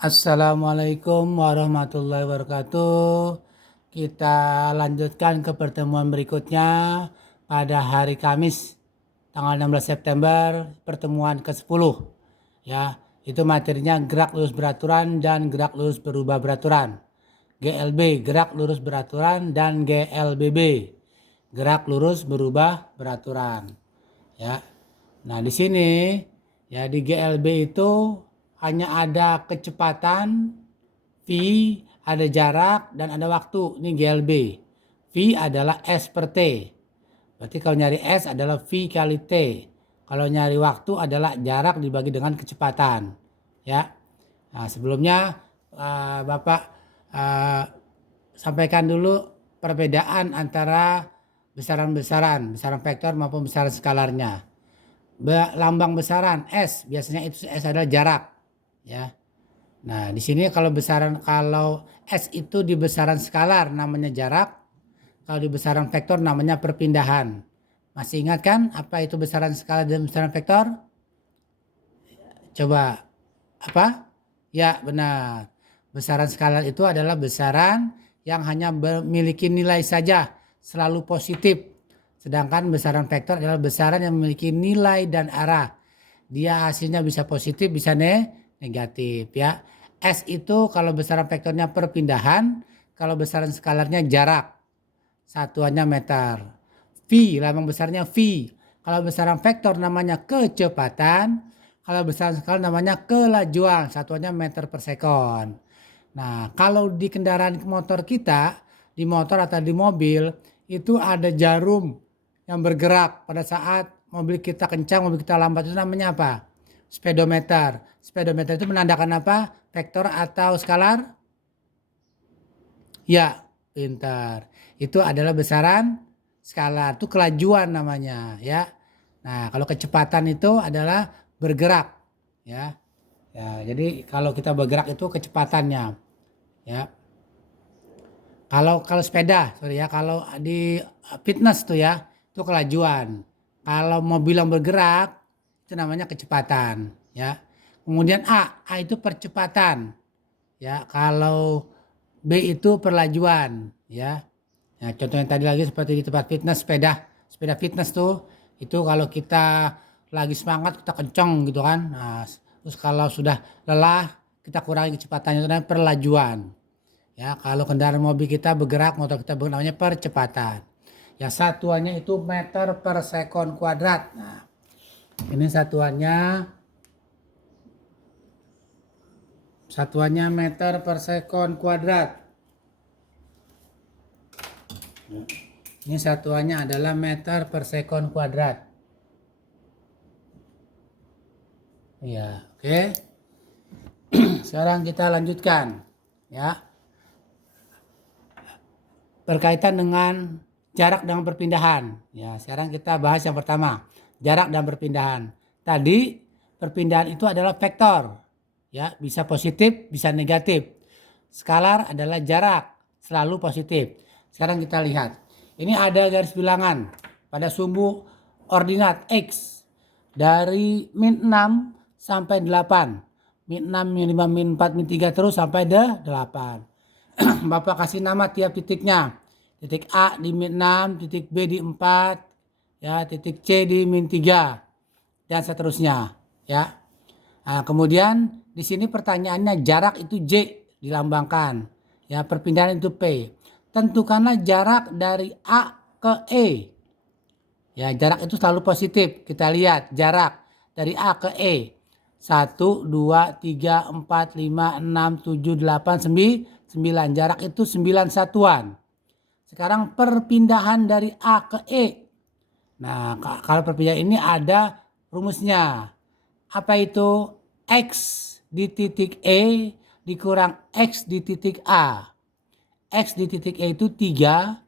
Assalamualaikum warahmatullahi wabarakatuh. Kita lanjutkan ke pertemuan berikutnya pada hari Kamis tanggal 16 September pertemuan ke-10. Ya, itu materinya gerak lurus beraturan dan gerak lurus berubah beraturan. GLB gerak lurus beraturan dan GLBB gerak lurus berubah beraturan. Ya. Nah, di sini ya di GLB itu hanya ada kecepatan, V, ada jarak dan ada waktu. Ini GLB. V adalah S per T. Berarti kalau nyari S adalah V kali T. Kalau nyari waktu adalah jarak dibagi dengan kecepatan. Ya. Nah, sebelumnya Bapak sampaikan dulu perbedaan antara besaran vektor maupun besaran skalarnya. Lambang besaran S biasanya itu S adalah jarak, ya. Nah, di sini kalau S itu di besaran skalar namanya jarak, kalau di besaran vektor namanya perpindahan. Masih ingat kan apa itu besaran skalar dan besaran vektor? Coba apa? Ya, benar. Besaran skalar itu adalah besaran yang hanya memiliki nilai saja, selalu positif. Sedangkan besaran vektor adalah besaran yang memiliki nilai dan arah. Dia hasilnya bisa positif, bisa negatif, ya. S itu kalau besaran vektornya perpindahan, kalau besaran skalarnya jarak. Satuannya meter. V, lambang besarnya V. Kalau besaran vektor namanya kecepatan, kalau besaran skalar namanya kelajuan, satuannya meter per sekon. Nah, kalau di kendaraan motor kita, di motor atau di mobil, itu ada jarum yang bergerak pada saat mobil kita kencang, mobil kita lambat, itu namanya apa? Speedometer. Speedometer itu menandakan apa? Vektor atau skalar? Ya, pintar. Itu adalah besaran skalar, itu kelajuan namanya, ya. Nah, kalau kecepatan itu adalah bergerak, ya. Ya, jadi kalau kita bergerak itu kecepatannya, ya. Kalau sepeda, sorry ya, kalau di fitness tuh ya, itu kelajuan. Kalau mobil yang bergerak itu namanya kecepatan, ya. Kemudian A itu percepatan, ya. Kalau B itu perlajuan, ya. Nah, contoh yang tadi lagi seperti di tempat fitness, sepeda fitness tuh, itu kalau kita lagi semangat kita kenceng gitu kan. Nah, terus kalau sudah lelah kita kurangi kecepatannya, itu namanya perlajuan. Ya, kalau kendaraan mobil kita bergerak, motor kita bergerak, namanya percepatan. Ya, satuannya itu meter per sekon kuadrat. Nah, ini satuannya meter per sekon kuadrat. Ini satuannya adalah meter per sekon kuadrat. Ya, oke. Sekarang kita lanjutkan, ya. Berkaitan dengan jarak dan perpindahan. Ya, sekarang kita bahas yang pertama, jarak dan perpindahan. Tadi perpindahan itu adalah vektor, ya, bisa positif, bisa negatif. Skalar adalah jarak, selalu positif. Sekarang kita lihat, ini ada garis bilangan pada sumbu ordinat X dari min 6 sampai 8. Min 6, min 5, min 4, min 3 terus sampai 8. Bapak kasih nama tiap titiknya. Titik A di min 6, titik B di 4, ya, titik C di min 3 dan seterusnya, ya. Nah, kemudian di sini pertanyaannya jarak itu J dilambangkan, ya, perpindahan itu P. Tentukanlah jarak dari A ke E. Ya, jarak itu selalu positif. Kita lihat jarak dari A ke E. 1, 2, 3, 4, 5, 6, 7, 8, 9. Jarak itu 9 satuan. Sekarang perpindahan dari A ke E. Nah, kalau perpindahan ini ada rumusnya. Apa itu? X di titik E dikurang X di titik A. X di titik E itu 3,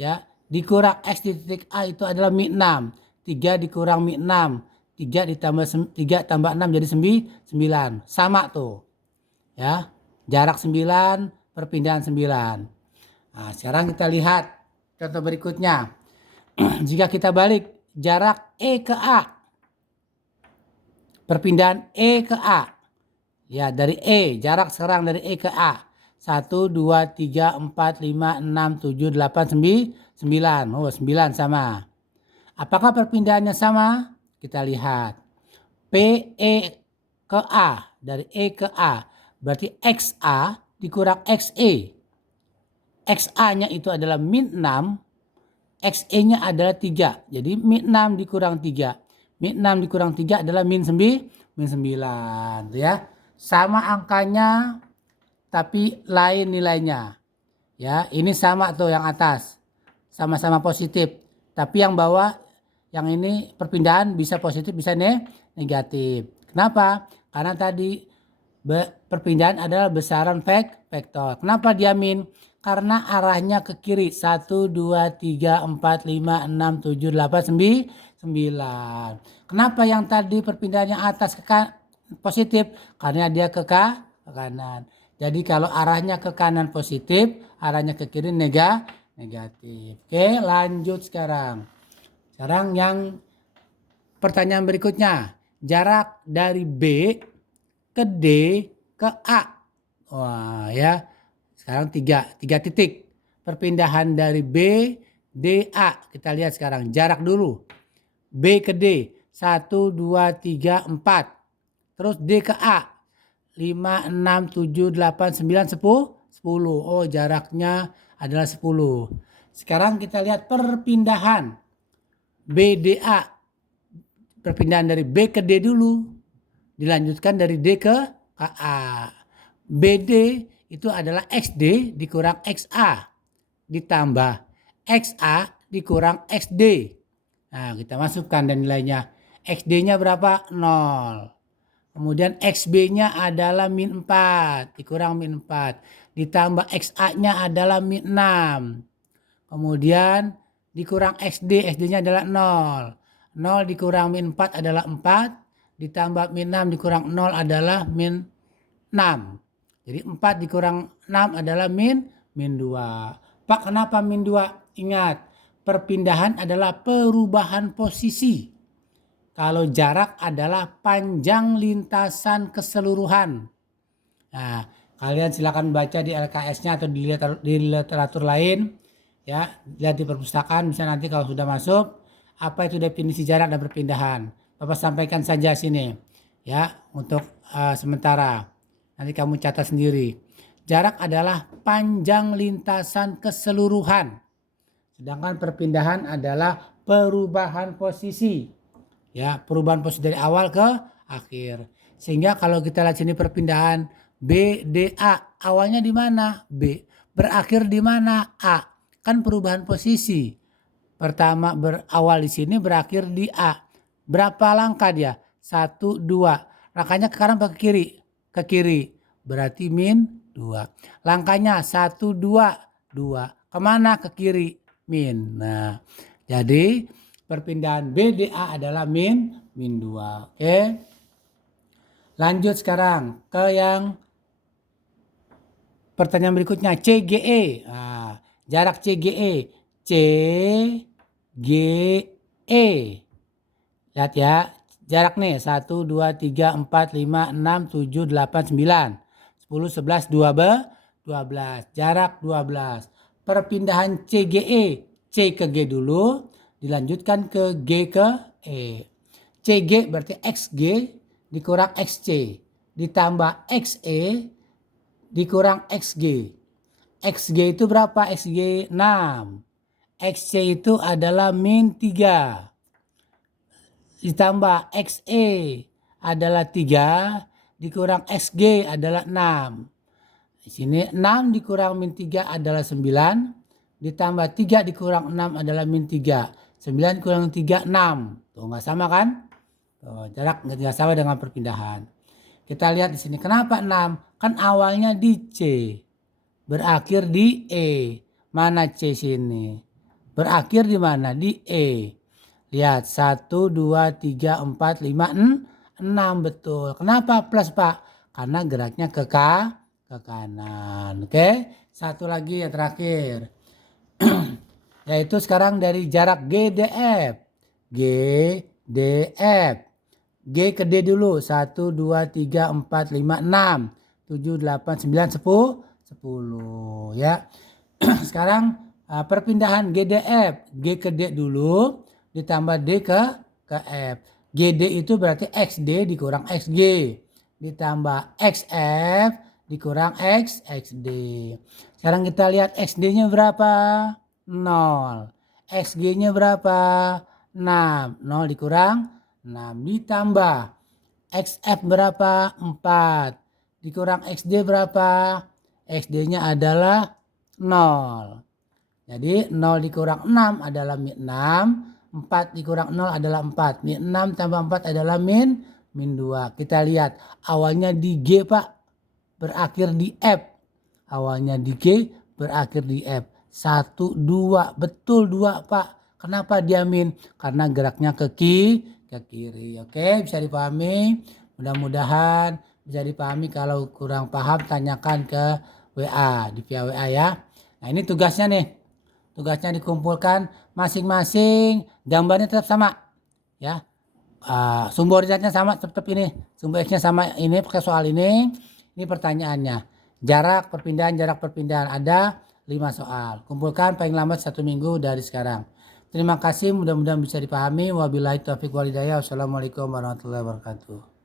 ya. Dikurang X di titik A itu adalah min 6. 3 dikurang min 6. 3 ditambah 3 tambah 6 jadi 9. Sama tuh. Ya. Jarak 9, perpindahan 9. Nah, sekarang kita lihat contoh berikutnya. Jika kita balik jarak E ke A. Perpindahan E ke A. Ya, dari E, jarak sekarang dari E ke A. 1, 2, 3, 4, 5, 6, 7, 8, 9. Oh, 9 sama. Apakah perpindahannya sama? Kita lihat. PE ke A. Dari E ke A. Berarti XA dikurang XE. XA-nya itu adalah min 6. XE-nya adalah 3. Jadi min 6 dikurang 3. Min 6 dikurang 3 adalah min 9. Ya. Sama angkanya tapi lain nilainya. Ya, ini sama tuh yang atas. Sama-sama positif. Tapi yang bawah yang ini perpindahan bisa positif bisa negatif. Kenapa? Karena tadi perpindahan adalah besaran vektor. Kenapa dia min? Karena arahnya ke kiri. 1, 2, 3, 4, 5, 6, 7, 8, 9. Kenapa yang tadi perpindahannya atas ke positif? Karena dia ke kanan. Jadi kalau arahnya ke kanan positif, arahnya ke kiri negatif. Oke, lanjut sekarang. Sekarang yang pertanyaan berikutnya. Jarak dari B ke D ke A. Wah ya. Sekarang tiga titik. Perpindahan dari B, D, A. Kita lihat sekarang jarak dulu. B ke D. 1, 2, 3, 4. Terus D ke A. 5, 6, 7, 8, 9, 10. Oh, jaraknya adalah 10. Sekarang kita lihat perpindahan BDA. Perpindahan dari B ke D dulu. Dilanjutkan dari D ke A. BD itu adalah XD dikurang XA. Ditambah XA dikurang XD. Nah, kita masukkan dan nilainya. XD-nya berapa? 0. Kemudian XB-nya adalah min 4, dikurang min 4. Ditambah XA-nya adalah min 6. Kemudian dikurang XD, XD-nya adalah 0. 0 dikurang min 4 adalah 4. Ditambah min 6 dikurang 0 adalah min 6. Jadi 4 dikurang 6 adalah min 2. Pak, kenapa min 2? Ingat, perpindahan adalah perubahan posisi. Kalau jarak adalah panjang lintasan keseluruhan. Nah, kalian silakan baca di LKS-nya atau di literatur lain. Ya, lihat di perpustakaan, bisa nanti kalau sudah masuk, apa itu definisi jarak dan perpindahan. Bapak sampaikan saja sini. Ya, untuk sementara. Nanti kamu catat sendiri. Jarak adalah panjang lintasan keseluruhan. Sedangkan perpindahan adalah perubahan posisi. Ya, perubahan posisi dari awal ke akhir. Sehingga kalau kita lihat sini perpindahan B, D, A. Awalnya di mana? B. Berakhir di mana? A. Kan perubahan posisi. Pertama berawal di sini, berakhir di A. Berapa langkah dia? 1, 2. Langkahnya ke kanan atau ke kiri? Ke kiri. Berarti min 2. Langkahnya 1, 2, 2. Kemana? Ke kiri. Min. Nah, jadi perpindahan BDA adalah min 2. Oke. Lanjut sekarang ke yang pertanyaan berikutnya. CGE. Nah, jarak CGE. CGE. Lihat ya. Jarak nih. 1, 2, 3, 4, 5, 6, 7, 8, 9. 10, 11, 12. Jarak 12. Perpindahan CGE. C ke G dulu. Dilanjutkan ke G ke E. CG berarti XG dikurang XC. Ditambah XE dikurang XG. XG itu berapa? XG 6. XC itu adalah min 3. Ditambah XE adalah 3. Dikurang XG adalah 6. Di sini 6 dikurang min 3 adalah 9. Ditambah 3 dikurang 6 adalah min 3. 9 kurang 3, 6. Tuh nggak sama kan? Tuh, jarak nggak sama dengan perpindahan. Kita lihat di sini. Kenapa 6? Kan awalnya di C. Berakhir di E. Mana C sini? Berakhir di mana? Di E. Lihat. 1, 2, 3, 4, 5, 6. Betul. Kenapa plus, Pak? Karena geraknya ke kanan. Oke. Satu lagi yang terakhir. Yaitu sekarang dari jarak GDF. GDF. G ke D dulu. 1, 2, 3, 4, 5, 6, 7, 8, 9, 10 ya. Sekarang perpindahan GDF. G ke D dulu ditambah D ke F. GD itu berarti XD dikurang XG ditambah XF dikurang XD. Sekarang kita lihat XD-nya berapa? 0. XG-nya berapa? 6. 0 dikurang 6 ditambah XF berapa? 4. Dikurang XD berapa? XD-nya adalah 0. Jadi 0 dikurang 6 adalah min 6. 4 dikurang 0 adalah 4. Min 6 tambah 4 adalah min 2. Kita lihat awalnya di G Pak. Berakhir di F. Awalnya di G berakhir di F. 1, 2. Betul 2 Pak. Kenapa dia min? Karena geraknya ke kiri. Oke, bisa dipahami. Mudah-mudahan bisa dipahami. Kalau kurang paham tanyakan ke WA. Di via WA ya. Nah ini tugasnya nih. Tugasnya dikumpulkan masing-masing, gambarnya tetap sama ya. Sumber Z-nya sama tetap ini. Sumber X-nya sama ini pakai soal ini. Ini pertanyaannya. Jarak perpindahan ada 5 soal. Kumpulkan paling lambat 1 minggu dari sekarang. Terima kasih, mudah-mudahan bisa dipahami. Wabillahi taufiq wal hidayah. Wassalamualaikum warahmatullahi wabarakatuh.